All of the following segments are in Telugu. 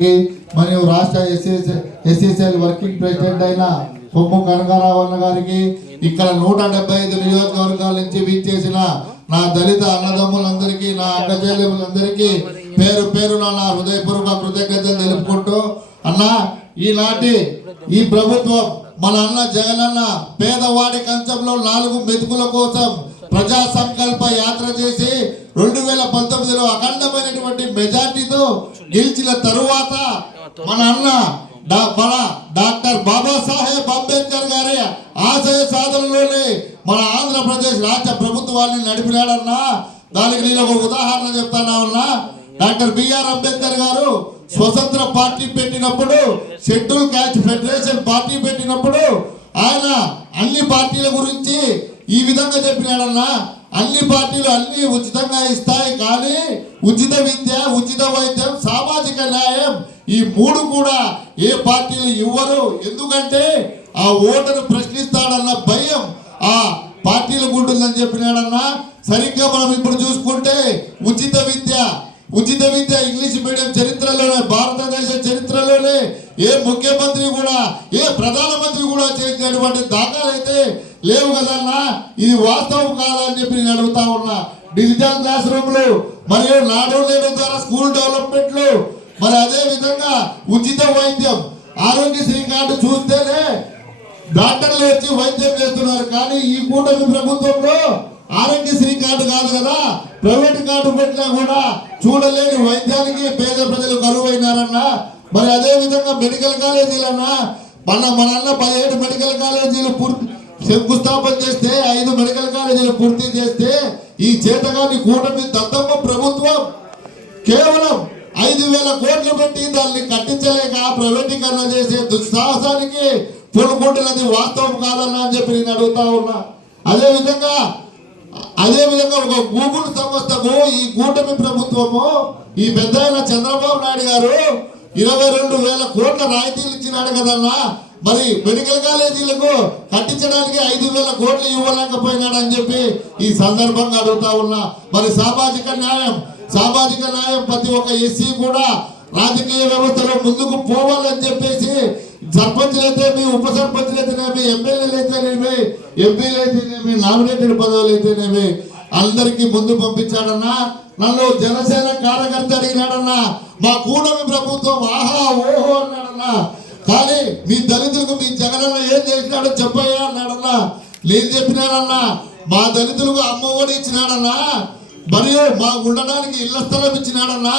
మరియు రాష్ట్ర ఎస్సీసీఎల్ వర్కింగ్ ప్రెసిడెంట్ అయిన కొమ్ము కనకారావు అన్న గారికి, ఇక్కడ 175 నియోజకవర్గాల నుంచి విచ్చేసిన నా దళిత అన్నదమ్ములందరికీ, నా అక్కచెల్లెములందరికీ పేరు పేరున నా హృదయపూర్వక కృతజ్ఞతలు తెలుపుకుంటూ, అన్న ఈనాటి ఈ ప్రభుత్వం మన అన్న జగనన్న పేదవాడి కంచంలో 4 మెతుకుల కోసం ప్రజా సంకల్ప యాత్ర చేసి 2019లో అఖండమైనటువంటి మెజార్టీతో గెలిచిన తరువాత మన అన్న డాక్టర్ బాబాసాహెబ్ అంబేద్కర్ గారి ఆశయ సాధనలోనే మన ఆంధ్రప్రదేశ్ రాష్ట్ర ప్రభుత్వాన్ని నడిపినాడన్నా. దానికి నేను ఒక ఉదాహరణ చెప్తానా. డాక్టర్ బిఆర్ అంబేద్కర్ గారు స్వతంత్ర పార్టీ పెట్టినప్పుడు, షెడ్యూల్ క్యాస్ట్ ఫెడరేషన్ పార్టీ పెట్టినప్పుడు ఆయన అన్ని పార్టీల గురించి ఈ విధంగా చెప్పినాడన్నా. అన్ని పార్టీలు అన్ని ఉచితంగా ఇస్తాయి, కానీ ఉచిత విద్య, ఉచిత వైద్యం, సామాజిక న్యాయం ఈ 3 కూడా ఏ పార్టీలు ఇవ్వరు. ఎందుకంటే ఆ ఓటరు ప్రశ్నిస్తాడన్న భయం ఆ పార్టీలకు ఉంటుందని చెప్పినాడన్నా. సరిగ్గా మనం ఇప్పుడు చూసుకుంటే ఉచిత విద్య ఇంగ్లీష్ మీడియం చరిత్రలోనే, భారతదేశ చరిత్రలోనే ఏ ముఖ్యమంత్రి కూడా, ఏ ప్రధానమంత్రి కూడా చేసినటువంటి దాఖలు అయితే లేవు కదన్నా. ఇది వాస్తవం కాదని చెప్పి నేను అడుగుతా ఉన్నా. డిజిటల్ క్లాస్ రూమ్లు మరియు నాడు నేడు ద్వారా స్కూల్ డెవలప్మెంట్లు, మరి అదే విధంగా ఉచిత వైద్యం, ఆరోగ్యశ్రీ కార్డు చూస్తేనే డాక్టర్లు వచ్చి వైద్యం చేస్తున్నారు. కానీ ఈ కూటమి ప్రభుత్వంలో ఆరోగ్యశ్రీ కార్డు కాదు కదా, ప్రైవేట్ కార్డు పెట్టినా కూడా చూడలేని వైద్యానికి పేద ప్రజలు కరువైనారన్నా. మరి అదే విధంగా మెడికల్ కాలేజీలన్నా, మన అన్న 17 మెడికల్ కాలేజీలు శంకుస్థాపన చేస్తే, 5 మెడికల్ కాలేజీలు పూర్తి చేస్తే, ఈ చేతగాని కూటమి దత్తమ్మ ప్రభుత్వం కేవలం 5,000 కోట్లు పెట్టి దాన్ని కట్టించలేక ప్రైవేటీకరణ చేసే దుస్సాహసానికి పూనుకుంటున్నది వాస్తవం కాదన్నా అని చెప్పి నేను అడుగుతా ఉన్నా. అదేవిధంగా ఒక గూగుల్ సంస్థకు ఈ కూటమి ప్రభుత్వము, ఈ పెద్ద చంద్రబాబు నాయుడు గారు 22,000 కోట్ల రాయితీలు ఇచ్చినాడు కదన్నా. మరి మెడికల్ కాలేజీలకు కట్టించడానికి 5,000 కోట్లు ఇవ్వలేకపోయినాడు అని చెప్పి ఈ సందర్భంగా అడుగుతా ఉన్నా. మరి సామాజిక న్యాయం ప్రతి ఒక్క ఎస్సీ కూడా రాజకీయ వ్యవస్థలో ముందుకు పోవాలని చెప్పేసి సర్పంచ్లైతేనేమి, ఉప సర్పంచ్లైతేనేమి, ఎమ్మెల్యేలు అయితేనేమి, ఎంపీలు అయితేనేమి, నామినేటెడ్ పదవులు అయితేనేమి అందరికీ ముందు పంపించాడన్నా. నన్ను జనసేన కార్యకర్త అడిగినాడన్నా, మా కూటమి ప్రభుత్వం ఆహా ఓహో అన్నాడన్నా. కానీ మీ దళితులకు మీ జగనన్న ఏం చేసినాడో చెప్పయ్యా అన్నాడన్నా. నేను చెప్పినానన్నా, మా దళితులకు అమ్మఒడి ఇచ్చినాడన్నా, మరియు మా ఉండడానికి ఇళ్ల స్థలం ఇచ్చినాడన్నా,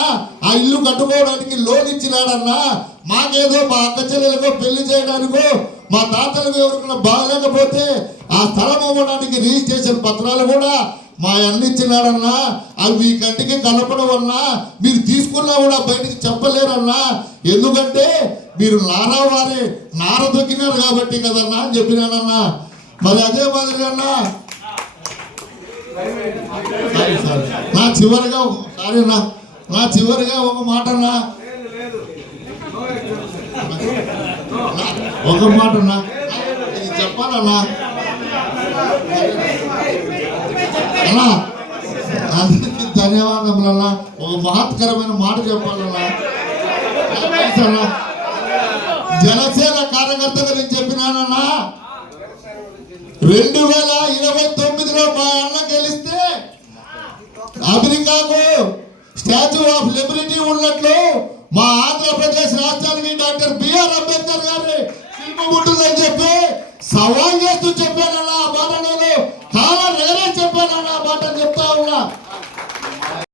ఆ ఇల్లు కట్టుకోవడానికి లోన్ ఇచ్చినాడన్నా. మాకేదో మా అక్క చెల్లెలకు పెళ్లి చేయడానికో, మా తాతలకు ఎవరికైనా బాగలేకపోతే ఆ స్థలం అవ్వడానికి రిజిస్ట్రేషన్ పత్రాలు కూడా మా అన్న ఇచ్చినాడన్నా. అవి మీ కంటికి కనపడం అన్నా, మీరు తీసుకున్నా కూడా బయటికి చెప్పలేరన్నా. ఎందుకంటే మీరు నార దొక్కినారు కాబట్టి కదన్నా అని చెప్పినానన్నా. మరి అదే మాదిరిగా అన్నా, నా చివరిగా ఒక మాట అన్నా, ఇది చెప్పాలన్నా. అన్నా అందరికీ ధన్యవాదములన్నా. ఒక మహత్కరమైన మాట చెప్పాలన్నా. జనసేన కార్యకర్తగా నేను చెప్పినానన్నా, 2029లో మా అన్న గెలిస్తే అమెరికాకు స్టాచ్యూ ఆఫ్ లిబర్టీ ఉన్నట్లు మా ఆంధ్రప్రదేశ్ రాష్ట్రానికి డాక్టర్ బిఆర్ అంబేద్కర్ గారి శిల్పం ఉంటుందని చెప్పి సవాల్ చేస్తూ చెప్పానన్నా.